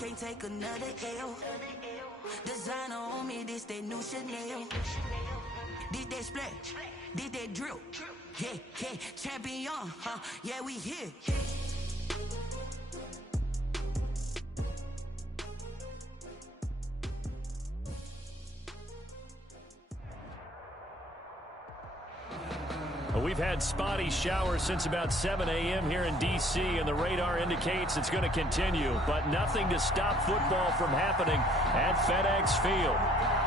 can't take another L. Designer on me, this that new Chanel. This that splash, this that drill. Yeah, yeah, champion, yeah, we here. We've had spotty showers since about 7 a.m. here in D.C., and the radar indicates it's going to continue, but nothing to stop football from happening at FedEx Field.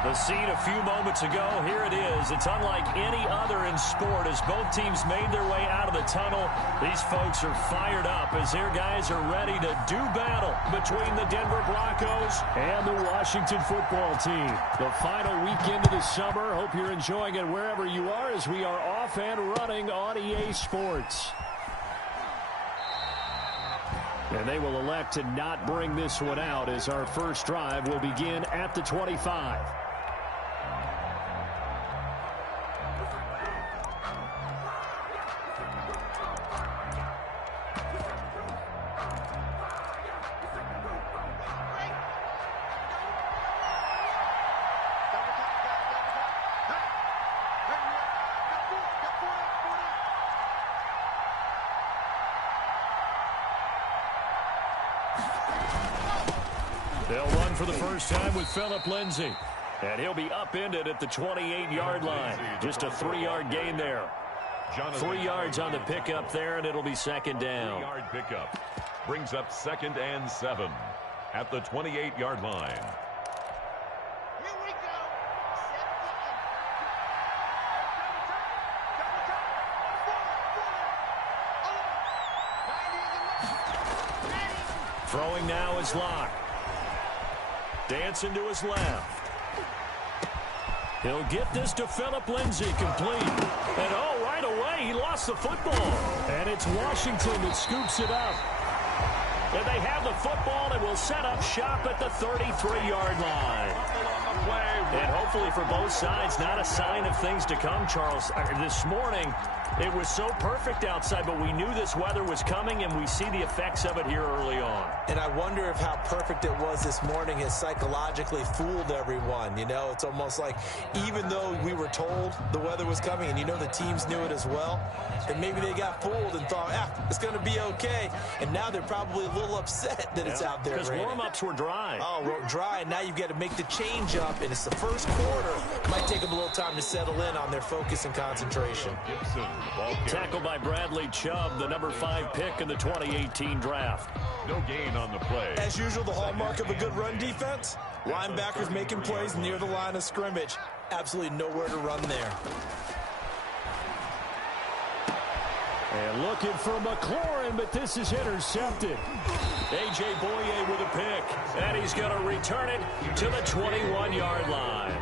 The scene a few moments ago, here it is. It's unlike any other in sport as both teams made their way out of the tunnel. These folks are fired up as their guys are ready to do battle between the Denver Broncos and the Washington football team. The final weekend of the summer. Hope you're enjoying it wherever you are as we are off and running on EA Sports. And they will elect to not bring this one out as our first drive will begin at the 25. They'll run for the first time with Phillip Lindsay. And he'll be upended at the 28-yard line. Just a 3-yard gain there. 3 yards on the pickup there, and it'll be second down. 3-yard pickup brings up 2nd and 7 at the 28-yard line. Throwing now is Locke. Dancing to his left. He'll get this to Phillip Lindsay, complete. And right away, he lost the football. And it's Washington that scoops it up. And they have the football and will set up shop at the 33-yard line. And hopefully for both sides, not a sign of things to come, Charles. This morning, it was so perfect outside, but we knew this weather was coming, and we see the effects of it here early on. And I wonder if how perfect it was this morning has psychologically fooled everyone. You know, it's almost like even though we were told the weather was coming, and you know the teams knew it as well, and maybe they got fooled and thought, it's going to be okay. And now they're probably a little upset that it's out there raining. Because warm-ups were dry. Dry, and now you've got to make the change up, and it's the first quarter. It might take them a little time to settle in on their focus and concentration. Tackled by Bradley Chubb, the number 5 pick in the 2018 draft. No gain on the play. As usual, the hallmark of a good run defense, linebackers making plays near the line of scrimmage. Absolutely nowhere to run there. And looking for McLaurin, but this is intercepted. A.J. Boye with a pick, and he's going to return it to the 21-yard line.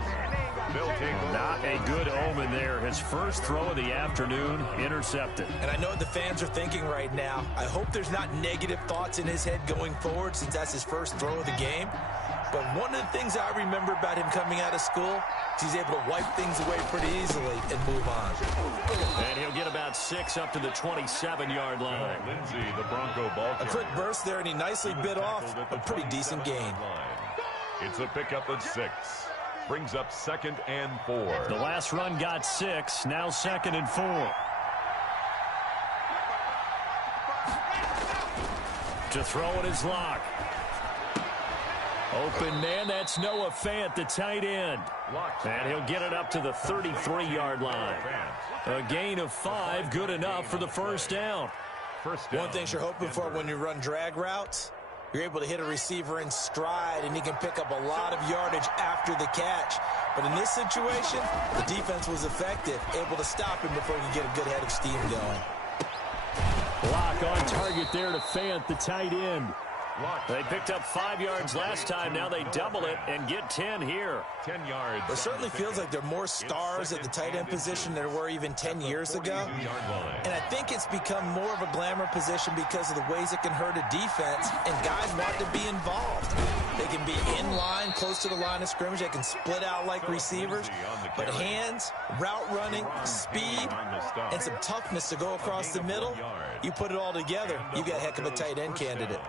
Not a good omen there. His first throw of the afternoon, intercepted. And I know what the fans are thinking right now. I hope there's not negative thoughts in his head going forward since that's his first throw of the game. But one of the things I remember about him coming out of school is he's able to wipe things away pretty easily and move on. And he'll get about 6 up to the 27-yard line. Lindsay, the Bronco ball carrier. A quick burst there, and he nicely bit off a pretty decent gain. It's a pickup of 6. Brings up 2nd and 4. The last run got 6, now 2nd and 4. To throw it is Locke. Open man, that's Noah Fant, the tight end. And he'll get it up to the 33-yard line. A gain of 5, good enough for the first down. One thing you're hoping for when you run drag routes, you're able to hit a receiver in stride, and he can pick up a lot of yardage after the catch. But in this situation, the defense was effective, able to stop him before he could get a good head of steam going. Block on target there to Fant, the tight end. They picked up 5 yards last time. Now they double it and get 10 here. 10 yards. It certainly feels like there are more stars at the tight end position than there were even 10 years ago. And I think it's become more of a glamour position because of the ways it can hurt a defense, and guys want to be involved. They can be in line, close to the line of scrimmage. They can split out like receivers. But hands, route running, speed, and some toughness to go across the middle, you put it all together, you got a heck of a tight end candidate.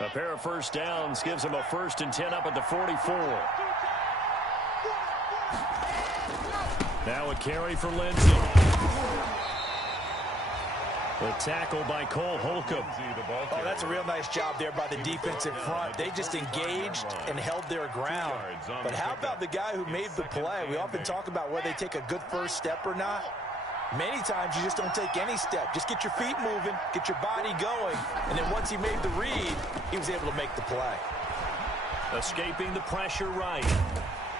A pair of first downs gives him a 1st and 10 up at the 44. Now a carry for Lindsey. The tackle by Cole Holcomb. Oh, that's a real nice job there by the defensive front. They just engaged and held their ground. But how about the guy who made the play? We often talk about whether they take a good first step or not. Many times you just don't take any step. Just get your feet moving, get your body going, and then once he made the read, he was able to make the play. Escaping the pressure right.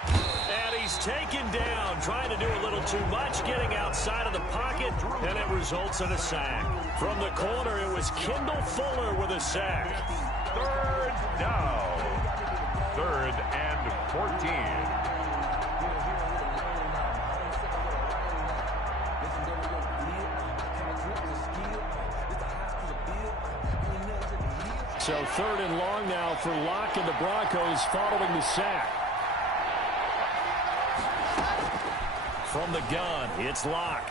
And he's taken down, trying to do a little too much, getting outside of the pocket, and it results in a sack. From the corner, it was Kendall Fuller with a sack. 3rd down. 3rd and 14. So 3rd and long now for Locke and the Broncos following the sack. From the gun, it's Locke.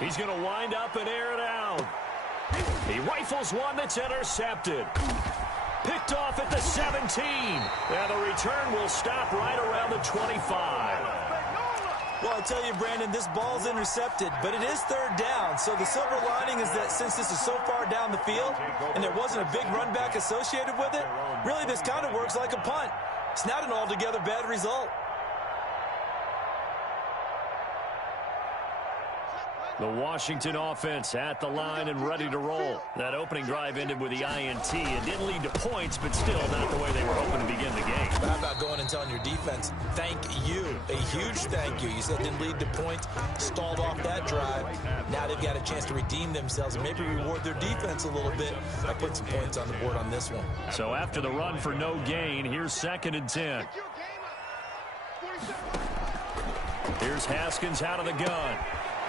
He's going to wind up and air it out. He rifles one that's intercepted. Picked off at the 17. And the return will stop right around the 25. Well, I tell you, Brandon, this ball's intercepted, but it is 3rd down. So the silver lining is that since this is so far down the field and there wasn't a big run back associated with it, really this kind of works like a punt. It's not an altogether bad result. The Washington offense at the line and ready to roll. That opening drive ended with the INT. It didn't lead to points, but still not the way they were hoping to begin the game. But how about going and telling your defense, thank you, a huge thank you. You said it didn't lead to points, stalled off that drive. Now they've got a chance to redeem themselves and maybe reward their defense a little bit by putting some points on the board on this one. So after the run for no gain, here's 2nd and 10. Here's Haskins out of the gun.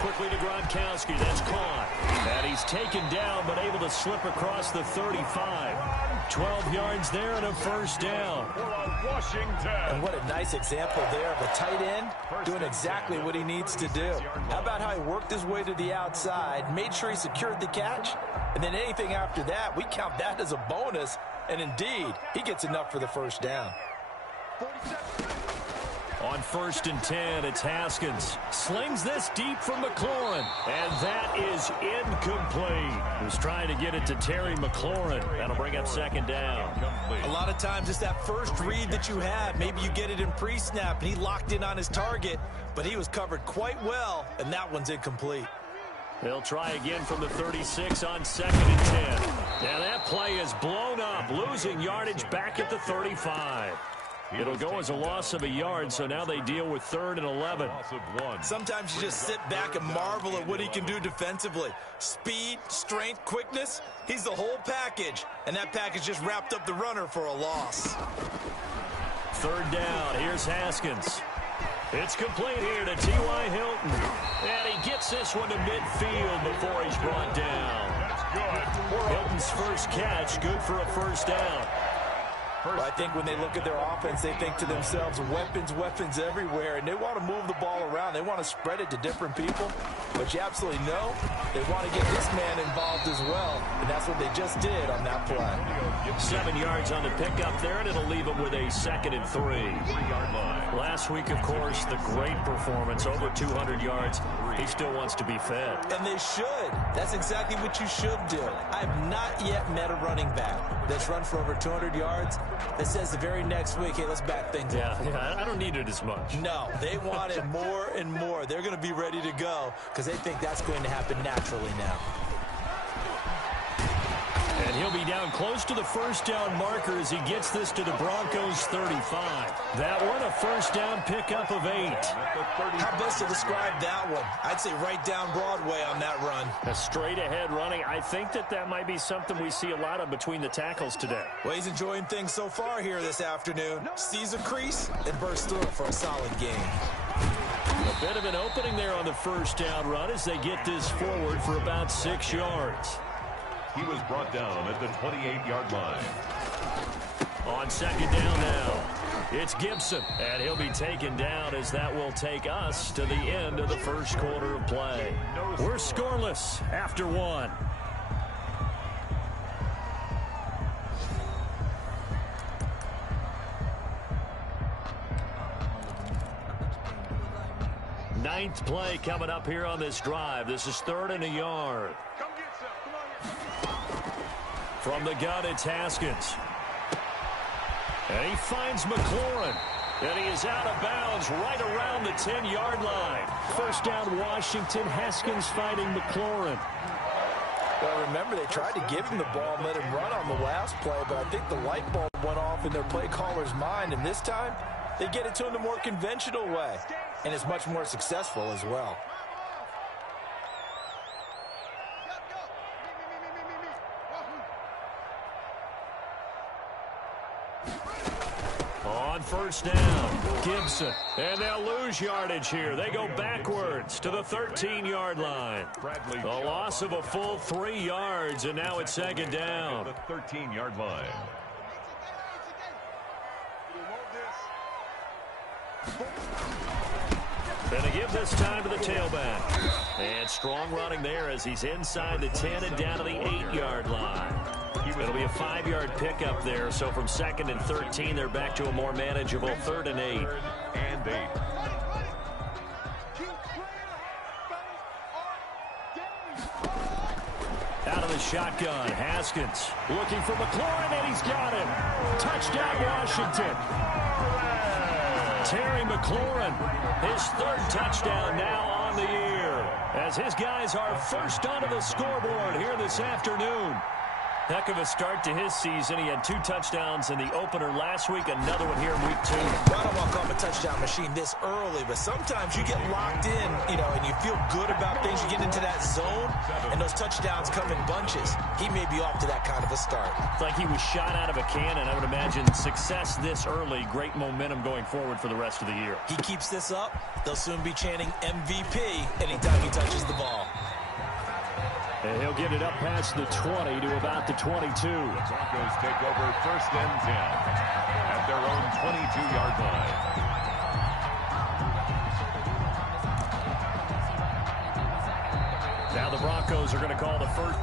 Quickly to Gronkowski. That's caught. And he's taken down, but able to slip across the 35. 12 yards there and a 1st down. And what a nice example there of a tight end doing exactly what he needs to do. How about how he worked his way to the outside, made sure he secured the catch, and then anything after that, we count that as a bonus. And indeed, he gets enough for the 1st down. On 1st and 10, it's Haskins. Slings this deep from McLaurin. And that is incomplete. He was trying to get it to Terry McLaurin. That'll bring up 2nd down. A lot of times it's that first read that you have. Maybe you get it in pre-snap, and he locked in on his target, but he was covered quite well, and that one's incomplete. They'll try again from the 36 on 2nd and 10. Now that play is blown up, losing yardage back at the 35. It'll go as a loss of a yard, so now they deal with 3rd and 11. Sometimes you just sit back and marvel at what he can do defensively. Speed, strength, quickness, he's the whole package. And that package just wrapped up the runner for a loss. 3rd down, here's Haskins. It's complete here to T.Y. Hilton. And he gets this one to midfield before he's brought down. Hilton's first catch, good for a 1st down. Well, I think when they look at their offense, they think to themselves, weapons everywhere, and they want to move the ball around. They want to spread it to different people, but you absolutely know they want to get this man involved as well, and that's what they just did on that play. 7 yards on the pickup there, and it'll leave them with a 2nd and 3. Last week, of course, the great performance, over 200 yards. He still wants to be fed. And they should. That's exactly what you should do. I have not yet met a running back that's run for over 200 yards that says the very next week, hey, let's back things up. Yeah, I don't need it as much. No, they want it more and more. They're going to be ready to go because they think that's going to happen naturally now. And he'll be down close to the 1st down marker as he gets this to the Broncos 35. That one, a 1st down pickup of 8. How best to describe that one? I'd say right down Broadway on that run. A straight ahead running. I think that might be something we see a lot of between the tackles today. Well, he's enjoying things so far here this afternoon. Sees a crease and bursts through it for a solid gain. A bit of an opening there on the 1st down run as they get this forward for about 6 yards. He was brought down at the 28-yard line. On 2nd down now, it's Gibson, and he'll be taken down as that will take us to the end of the 1st quarter of play. We're scoreless after 1. 9th play coming up here on this drive. This is 3rd and a yard. From the gun, it's Haskins. And he finds McLaurin. And he is out of bounds right around the 10-yard line. First down, Washington. Haskins finding McLaurin. Well, remember, they tried to give him the ball and let him run on the last play, but I think the light bulb went off in their play caller's mind, and this time they get it to him the more conventional way, and it's much more successful as well. On first down, Gibson. And they'll lose yardage here. They go backwards to the 13-yard line. A loss of a full 3 yards, and now it's 2nd down. The 13-yard line. Going to give this time to the tailback. And strong running there as he's inside the 10 and down to the 8-yard line. It'll be a 5-yard pickup there, so from 2nd and 13, they're back to a more manageable 3rd and 8. And 8. Out of the shotgun, Haskins looking for McLaurin, and he's got him. Touchdown, Washington. Terry McLaurin, his 3rd touchdown now on the year, as his guys are first onto the scoreboard here this afternoon. Heck of a start to his season. He had 2 touchdowns in the opener last week, another one here in week 2. I don't want to call him a touchdown machine this early, but sometimes you get locked in, and you feel good about things. You get into that zone, and those touchdowns come in bunches. He may be off to that kind of a start. It's like he was shot out of a cannon. I would imagine success this early, great momentum going forward for the rest of the year. He keeps this up, they'll soon be chanting MVP anytime he touches the ball. And he'll get it up past the 20 to about the 22. The Broncos take over 1st and 10 at their own 22-yard line. Now the Broncos are going to call the first.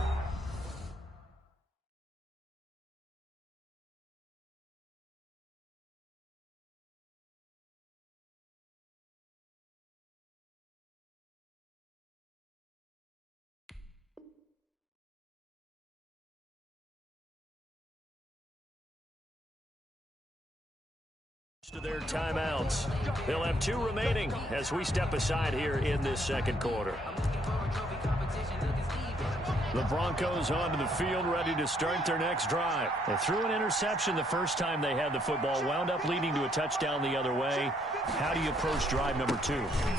To their timeouts. They'll have 2 remaining as we step aside here in this 2nd quarter. The Broncos onto the field, ready to start their next drive. They threw an interception the first time they had the football, wound up leading to a touchdown the other way. How do you approach drive number 2?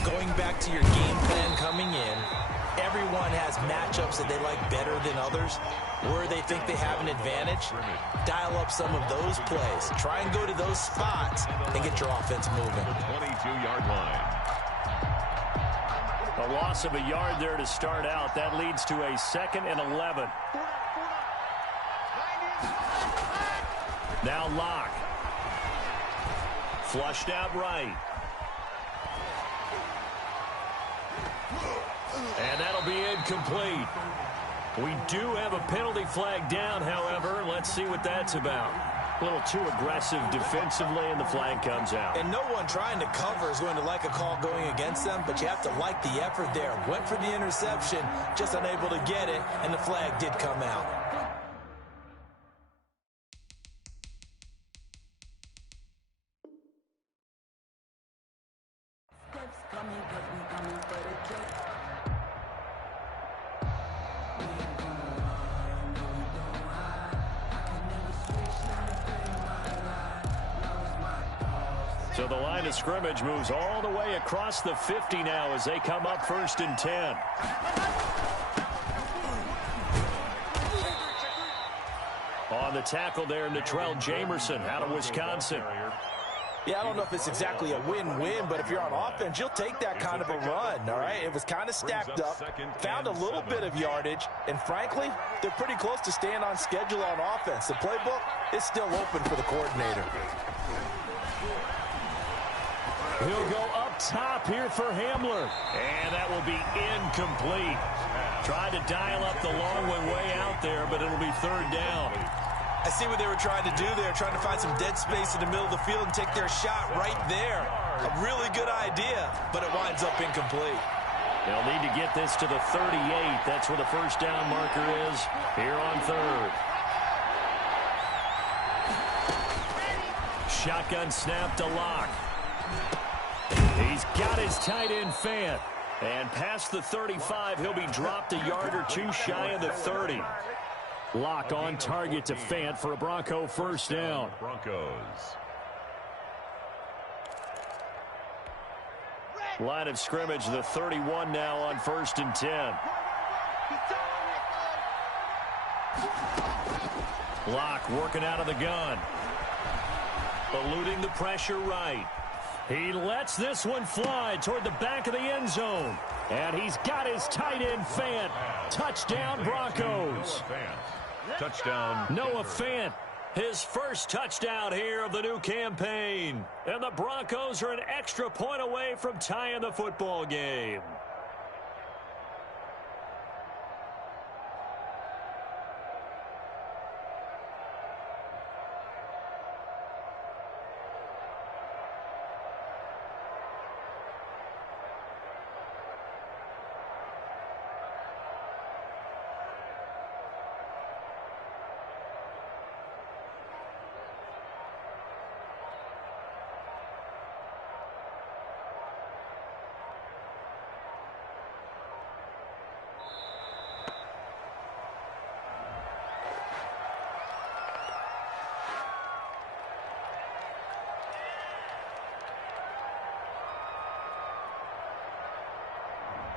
Going back to your game plan coming in, everyone has matchups that they like better than others, where they think they have an advantage. Dial up some of those plays. Try and go to those spots and get your offense moving. The 22-yard line. A loss of a yard there to start out. That leads to a 2nd and 11. Now Locke. Flushed out right. And that'll be incomplete. We do have a penalty flag down, however. Let's see what that's about. A little too aggressive defensively, and the flag comes out. And no one trying to cover is going to like a call going against them, but you have to like the effort there. Went for the interception, just unable to get it, and the flag did come out. So the line of scrimmage moves all the way across the 50 now as they come up 1st and 10. On the tackle there, Natrell Jamerson out of Wisconsin. Yeah, I don't know if it's exactly a win-win, but if you're on offense, you'll take that kind of a run, all right? It was kind of stacked up, found a little bit of yardage, and frankly, they're pretty close to staying on schedule on offense. The playbook is still open for the coordinator. He'll go up top here for Hamler. And that will be incomplete. Tried to dial up the long way out there, but it'll be 3rd down. I see what they were trying to do there, trying to find some dead space in the middle of the field and take their shot right there. A really good idea, but it winds up incomplete. They'll need to get this to the 38. That's where the first down marker is here on third. Shotgun snap to Locke. He's got his tight end Fant. And past the 35, he'll be dropped a yard or two shy of the 30. Locke on target to Fant for a Bronco first down. Broncos. Line of scrimmage, the 31 now on 1st and 10. Locke working out of the gun. Eluding the pressure right. He lets this one fly toward the back of the end zone. And he's got his tight end Fant. Touchdown Broncos. Touchdown. Noah Fant, his first touchdown here of the new campaign. And the Broncos are an extra point away from tying the football game.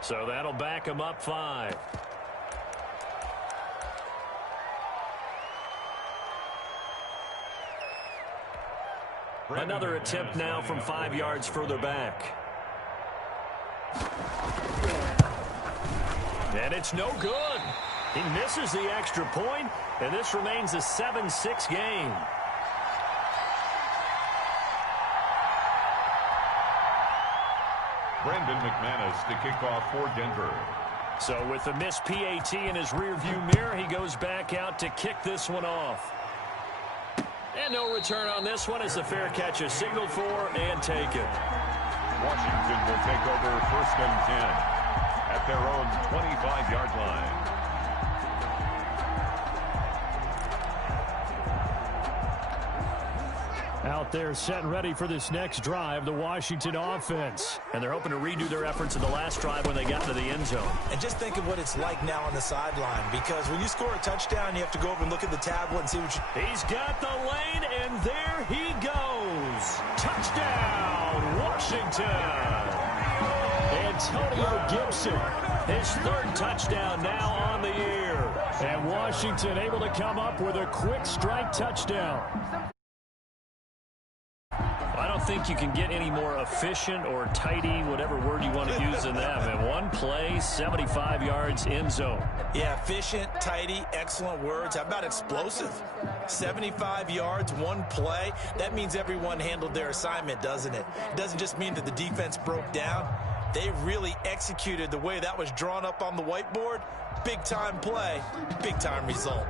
So that'll back him up 5. Another attempt now from 5 yards further back. And it's no good. He misses the extra point, and this remains a 7-6 game. Brandon McManus to kick off for Denver. So with the missed PAT in his rearview mirror, he goes back out to kick this one off. And no return on this one as the fair catch is signaled for and taken. Washington will take over 1st and 10 at their own 25-yard line. Out there set and ready for this next drive, the Washington offense. And they're hoping to redo their efforts in the last drive when they got to the end zone. And just think of what it's like now on the sideline, because when you score a touchdown, you have to go over and look at the tablet and see what you... He's got the lane, and there he goes. Touchdown, Washington. Antonio Gibson, his 3rd touchdown now on the year. And Washington able to come up with a quick strike touchdown. I don't think you can get any more efficient or tidy, whatever word you want to use in that. In one play, 75 yards in zone. Yeah, efficient, tidy, excellent words. How about explosive? 75 yards, one play. That means everyone handled their assignment, doesn't it? It doesn't just mean that the defense broke down. They really executed the way that was drawn up on the whiteboard. Big-time play, big-time result.